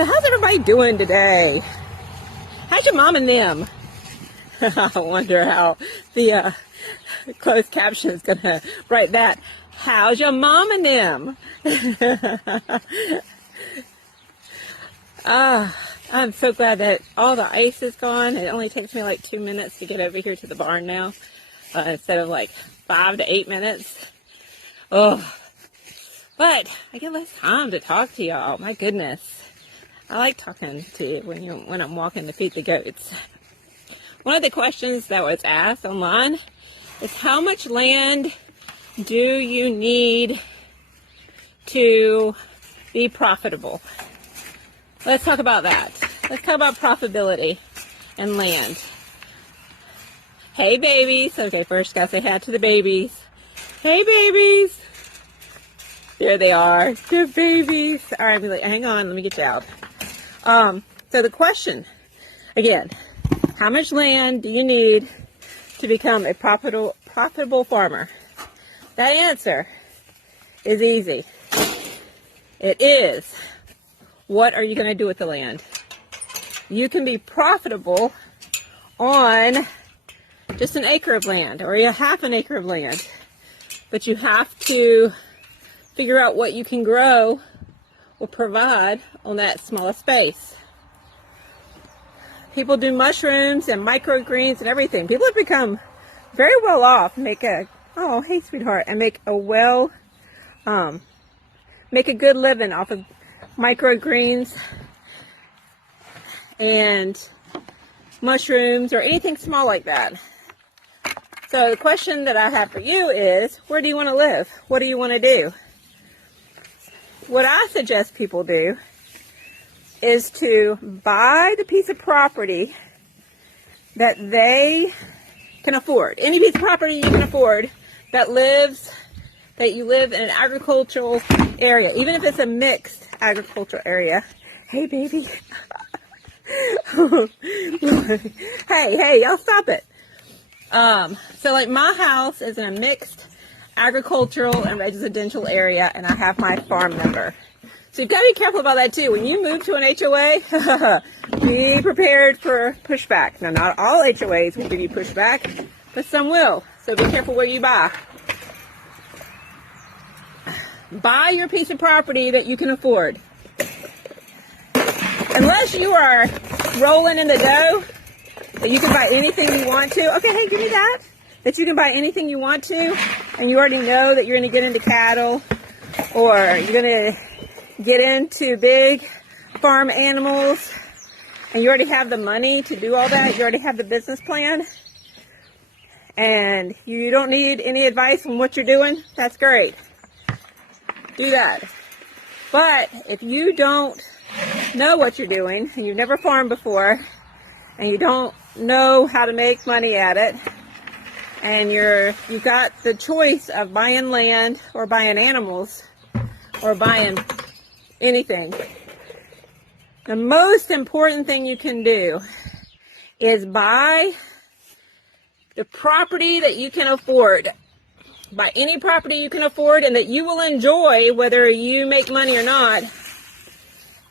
So how's everybody doing today? How's your mom and them? I wonder how the closed caption is going to write that. How's your mom and them? I'm so glad that all the ice is gone. It only takes me like 2 minutes to get over here to the barn now, instead of like 5 to 8 minutes. Oh, but I get less time to talk to y'all. My goodness. I like talking to you when I'm walking to feed the goats. One of the questions that was asked online is, how much land do you need to be profitable? Let's talk about that. Let's talk about profitability and land. Hey babies. Okay, first gotta say hi to the babies. Hey babies. There they are. Good babies. All right, hang on, let me get you out. So the question, again, how much land do you need to become a profitable farmer? That answer is easy. It is, what are you going to do with the land? You can be profitable on just an acre of land or a half an acre of land, but you have to figure out what you can grow or provide on that small space. People do mushrooms and microgreens and everything. People have become very well off, make a good living off of microgreens and mushrooms or anything small like that. So the question that I have for you is, where do you want to live? What do you want to do? What I suggest people do is to buy the piece of property that they can afford. Any piece of property you can afford that you live in an agricultural area, even if it's a mixed agricultural area. Hey baby. hey, y'all stop it. So like my house is in a mixed agricultural and residential area, and I have my farm number. So you've got to be careful about that too. When you move to an HOA, be prepared for pushback. Now, not all HOAs will give you pushback, but some will. So be careful where you buy. Buy your piece of property that you can afford. Unless you are rolling in the dough, that you can buy anything you want to. Okay, hey, give me that. That you can buy anything you want to, and you already know that you're going to get into cattle, or you're going to get into big farm animals, and you already have the money to do all that. You already have the business plan, and you don't need any advice on what you're doing. That's great. Do that. But if you don't know what you're doing, and you've never farmed before, and you don't know how to make money at it, and you've got the choice of buying land or buying animals or buying anything, the most important thing you can do is buy the property that you can afford. Buy any property you can afford and that you will enjoy, whether you make money or not.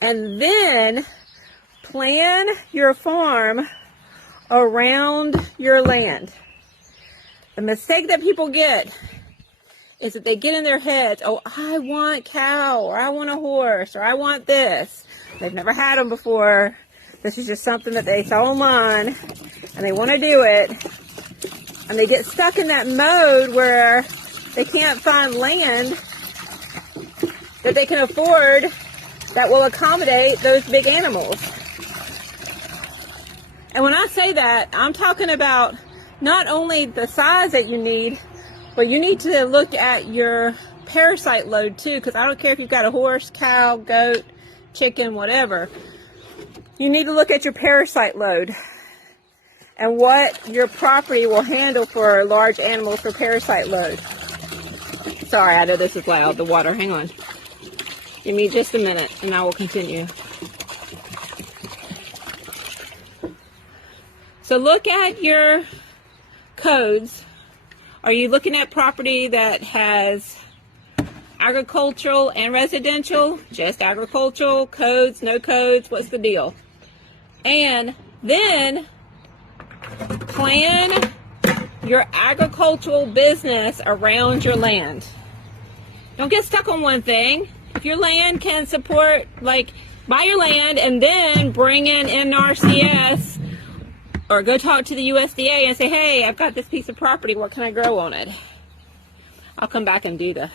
And then plan your farm around your land. The mistake that people get is that they get in their heads, oh, I want cow, or I want a horse, or I want this. They've never had them before. This is just something that they saw online, and they want to do it. And they get stuck in that mode where they can't find land that they can afford that will accommodate those big animals. And when I say that, I'm talking about not only the size that you need, but you need to look at your parasite load too, because I don't care if you've got a horse, cow, goat, chicken, whatever. You need to look at your parasite load and what your property will handle for large animals for parasite load. Sorry, I know this is loud, the water. Hang on. Give me just a minute and I will continue. So look at your codes. Are you looking at property that has agricultural and residential, just agricultural, codes, no codes, what's the deal? And then plan your agricultural business around your land. Don't get stuck on one thing. If your land can support, like, buy your land and then bring in NRCS, or go talk to the USDA and say, hey, I've got this piece of property, what can I grow on it? I'll come back and do the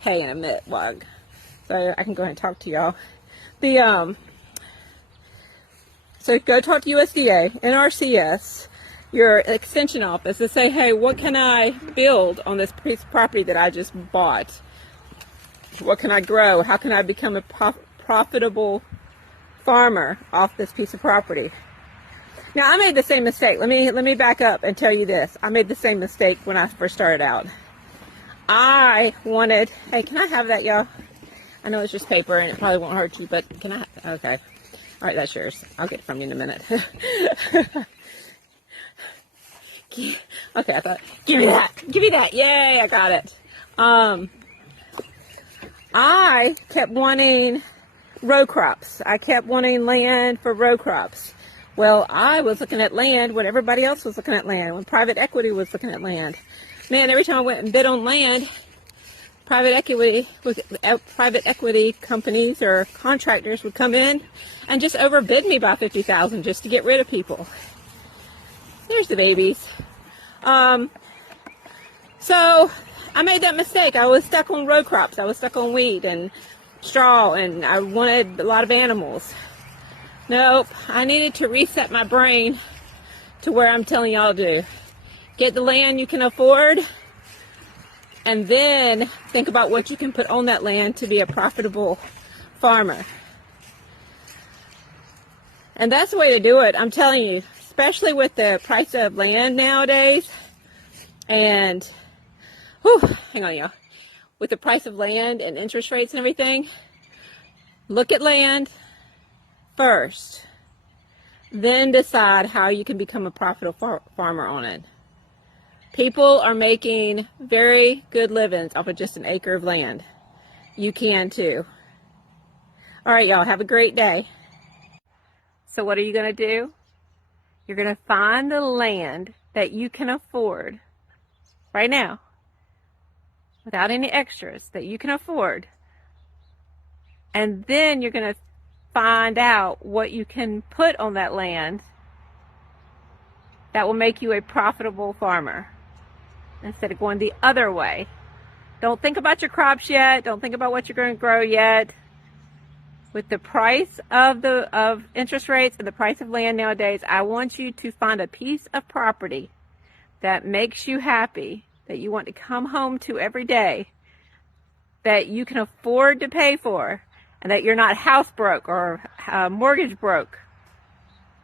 hay in a minute, so I can go ahead and talk to y'all. So go talk to USDA, NRCS, your extension office, and say, hey, what can I build on this piece of property that I just bought? What can I grow? How can I become a profitable farmer off this piece of property? Now, I made the same mistake. Let me back up and tell you this. I made the same mistake when I first started out. I wanted, hey, can I have that, y'all? I know it's just paper and it probably won't hurt you, but can I? Okay. All right, that's yours. I'll get it from you in a minute. Okay, I thought, give me that. Give me that. Yay, I got it. I kept wanting row crops. I kept wanting land for row crops. Well, I was looking at land when everybody else was looking at land, when private equity was looking at land. Man, every time I went and bid on land, private equity companies or contractors would come in and just overbid me by $50,000 just to get rid of people. There's the babies. So I made that mistake. I was stuck on row crops. I was stuck on wheat and straw, and I wanted a lot of animals. Nope, I needed to reset my brain to where I'm telling y'all to do. Get the land you can afford, and then think about what you can put on that land to be a profitable farmer. And that's the way to do it, I'm telling you, especially with the price of land nowadays. And, hang on, y'all. With the price of land and interest rates and everything, look at land first, then decide how you can become a profitable farmer on it. People are making very good livings off of just an acre of land. You can too. All right, y'all, have a great day. So what are you going to do? You're going to find the land that you can afford right now, without any extras, that you can afford. And then you're going to find out what you can put on that land that will make you a profitable farmer, instead of going the other way. Don't think about your crops yet. Don't think about what you're going to grow yet. With the price of interest rates and the price of land nowadays, I want you to find a piece of property that makes you happy, that you want to come home to every day, that you can afford to pay for, and that you're not house broke or mortgage broke.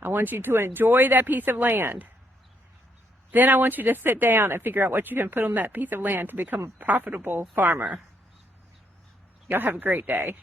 I want you to enjoy that piece of land. Then I want you to sit down and figure out what you can put on that piece of land to become a profitable farmer. Y'all have a great day.